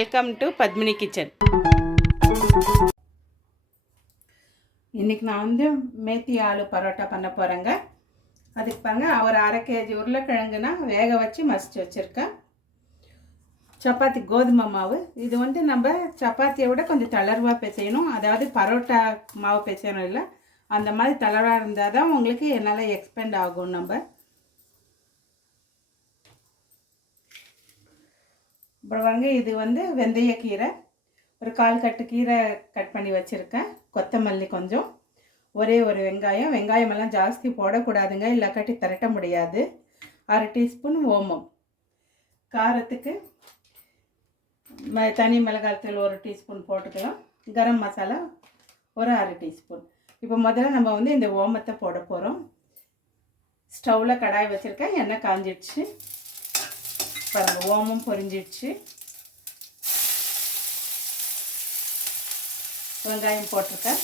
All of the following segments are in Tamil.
Welcome to Padmini kitchen. இன்றைக்கி நான் வந்து மேத்தி ஆலு பரோட்டா பண்ண போகிறேங்க. அதுக்கு பாருங்க, ஒரு அரை கேஜி உருளைக்கிழங்குனா வேக வச்சு மசிச்சு வச்சுருக்கேன். சப்பாத்தி கோதுமை மாவு, இது வந்து நம்ம சப்பாத்தியை விட கொஞ்சம் தளர்வாக பிசையணும். அதாவது பரோட்டா மாவு பிசையணும் இல்லை, அந்த மாதிரி தளர்வாக இருந்தால் தான் உங்களுக்கு என்னால் எக்ஸ்பெண்ட் ஆகும். நம்ம அப்புறம் வாங்க, இது வந்து வெந்தயக்கீரை, ஒரு 1/4 கட்டு கீரை கட் பண்ணி வச்சுருக்கேன். கொத்தமல்லி கொஞ்சம், ஒரே ஒரு வெங்காயம். வெங்காயமெல்லாம் ஜாஸ்தி போடக்கூடாதுங்க, இல்லாக்காட்டி திரட்ட முடியாது. 1/2 டீஸ்பூன் ஓமம். காரத்துக்கு தனி மிளகாய்த்தூள் 1 டீஸ்பூன் போட்டுக்கலாம். கரம் மசாலா ஒரு 1/2 டீஸ்பூன். இப்போ முதல்ல நம்ம வந்து இந்த ஓமத்தை போட போகிறோம். ஸ்டவ்வில் கடாய் வச்சுருக்கேன், எண்ணெய் காஞ்சிடுச்சு. பாருங்கள், ஓமம் பொரிஞ்சிடுச்சு. வெங்காயம் போட்டிருக்கேன்.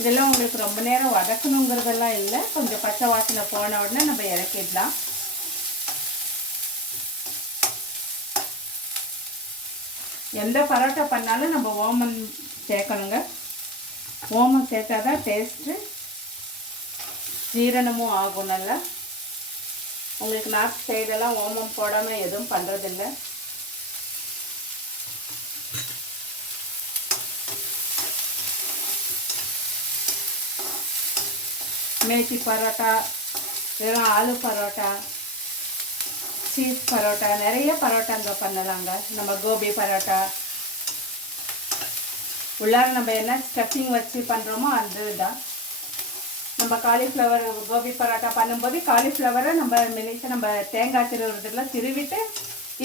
இதெல்லாம் உங்களுக்கு ரொம்ப நேரம் வதக்கணுங்கிறதெல்லாம் இல்லை, கொஞ்சம் பச்சை வாசனை போன உடனே நம்ம இறக்கிடலாம். எந்த பரோட்டா பண்ணாலும் நம்ம ஓமம் சேர்க்கணுங்க. ஓமம் சேர்த்தா தான் டேஸ்ட்டு, ஜீரணமும் ஆகும் நல்லா. உங்களுக்கு நார்த் சைடெல்லாம் ஓமம் போடாமல் எதுவும் பண்ணுறதில்ல. மேத்தி பரோட்டா, வெறும் ஆலு பரோட்டா, சீஸ் பரோட்டா, நிறைய பரோட்டா இங்கே பண்ணலாங்க. நம்ம கோபி பரோட்டா உள்ளார நம்ம என்ன ஸ்டஃபிங் வச்சு பண்ணுறோமோ அந்த தான். நம்ம காலிஃப்ளவர் கோபி பரோட்டா பண்ணும்போது காலிஃப்ளவரை நம்ம மெலிசாக நம்ம தேங்காய் திருவுறதுலாம் திருவிட்டு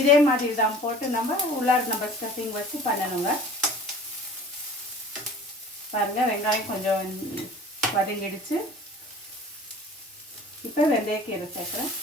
இதே மாதிரி தான் போட்டு நம்ம உள்ளார நம்ம ஸ்டஃபிங் வச்சு பண்ணணுங்க. பாருங்கள், வெங்காயம் கொஞ்சம் வதங்கிடுச்சு. இப்போ வெந்தயக்கீரை சேர்க்குறேன்.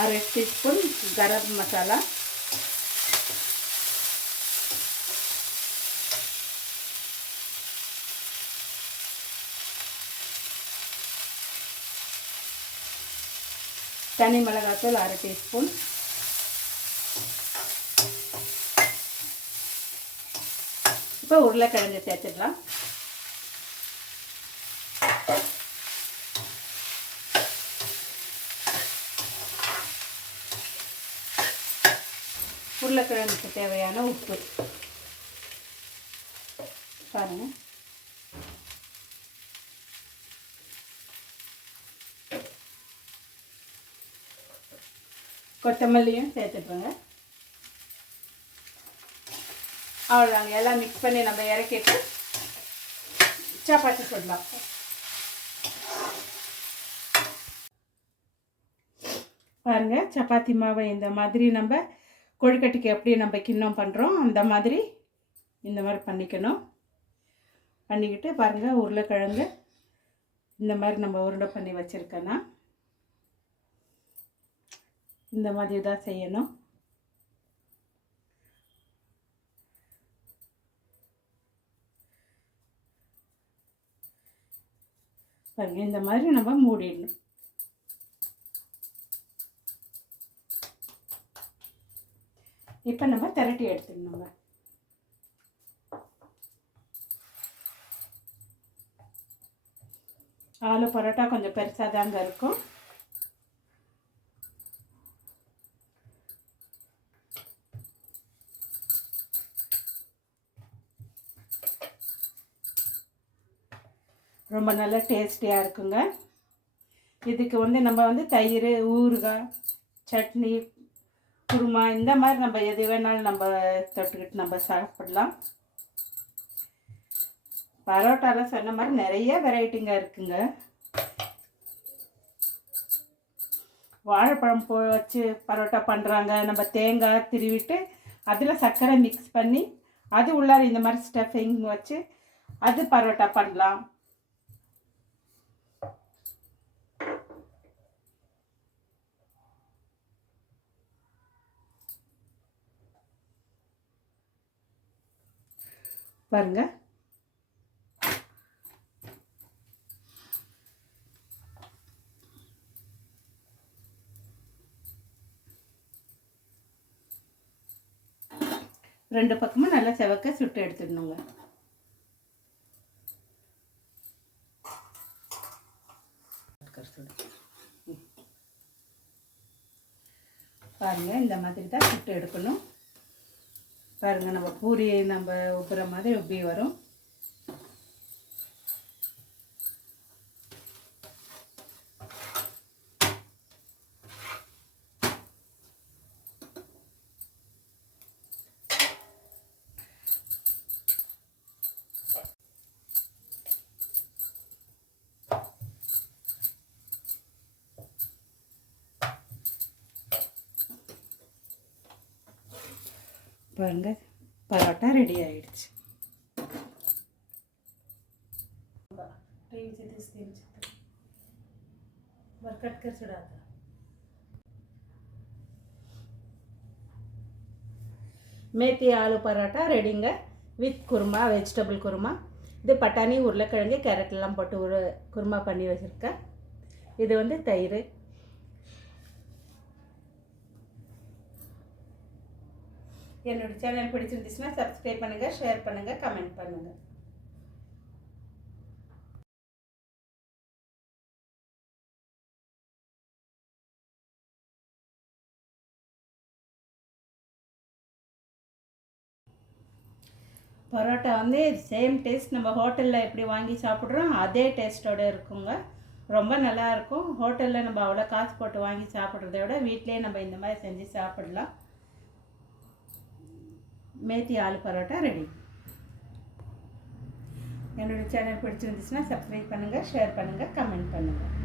அரை டீஸ்பூன் கரம் மசாலா, தனி மிளகாய்த்தூள் 1/2 டீஸ்பூன், இப்போ உருளைக்கிழங்கு சேர்த்துக்கலாம். உருளைக்கிழங்குக்கு தேவையான உப்பு பாருங்கள். கொத்தமல்லியும் சேர்த்துட்டுருங்க. அவ்வளோதாங்க, எல்லாம் மிக்ஸ் பண்ணி நம்ம இறக்கிட்டு சப்பாத்தி போடலாம். பாருங்கள், சப்பாத்தி மாவை இந்த மாதிரி நம்ம கொழுக்கட்டைக்கு எப்படி நம்ம கிண்ணம் பண்ணுறோம் அந்த மாதிரி இந்த மாதிரி பண்ணிக்கணும். பண்ணிக்கிட்டு பாருங்கள், உருளைக்கிழங்கு இந்த மாதிரி நம்ம உருண்டை பண்ணி வச்சுருக்கேன்னா இந்த மாதிரி தான் செய்யணும். பாருங்கள், இந்த மாதிரி நம்ம மூடிடணும். இப்போ நம்ம திரட்டி எடுத்துக்கணுங்க. ஆலு பரோட்டா கொஞ்சம் பெருசாக தாங்க இருக்கும். ரொம்ப நல்லா டேஸ்டியாக இருக்குங்க. இதுக்கு வந்து நம்ம வந்து தயிர், ஊறுகாய், சட்னி, குருமா இந்த மாதிரி நம்ம எது வேணாலும் நம்ம தொட்டுக்கிட்டு நம்ம சாப்பிடலாம். பரோட்டாவில் சொன்ன மாதிரி நிறைய வெரைட்டிங்க இருக்குங்க. வாழைப்பழம் வச்சு பரோட்டா பண்ணுறாங்க. நம்ம தேங்காய் திருவிட்டு அதில் சர்க்கரை மிக்ஸ் பண்ணி அது உள்ளார இந்த மாதிரி ஸ்டஃபிங் வச்சு அது பரோட்டா பண்ணலாம். பாருங்க, ரெண்டு பக்கமும் நல்லா செவக்க சுட்டு எடுத்துடணுங்க. பாருங்க, இந்த மாதிரி தான் சுட்டு எடுக்கணும். பாருங்க, நம்ம பூரி நம்ம உப்புற மாதிரி உப்பி வரும். பாருங்க, பரோட்டா ரெடி ஆயிடுச்சு. மேத்தி ஆலு பரோட்டா ரெடிங்க, வித் குருமா, வெஜிடபிள் குருமா. இது பட்டாணி, உருளைக்கிழங்கு, கேரட்லாம் போட்டு குருமா பண்ணி வச்சுருக்கேன். இது வந்து தயிர். என்னோட சேனல் பிடிச்சிருந்துச்சுன்னா சப்ஸ்கிரைப் பண்ணுங்கள், ஷேர் பண்ணுங்கள், கமெண்ட் பண்ணுங்கள். பரோட்டா வந்து சேம் டேஸ்ட் நம்ம ஹோட்டலில் எப்படி வாங்கி சாப்பிட்றோம் அதே டேஸ்ட்டோடு இருக்குங்க. ரொம்ப நல்லாயிருக்கும். ஹோட்டலில் நம்ம அவ்வளோ காசு போட்டு வாங்கி சாப்பிட்றத விட வீட்டிலே நம்ம இந்த மாதிரி செஞ்சு சாப்பிடலாம். மேத்தி ஆலு பரோட்டா ரெடி. என்னோடய சேனல் பிடிச்சிருந்துச்சுன்னா சப்ஸ்கிரைப் பண்ணுங்கள், ஷேர் பண்ணுங்கள், கமெண்ட் பண்ணுங்கள்.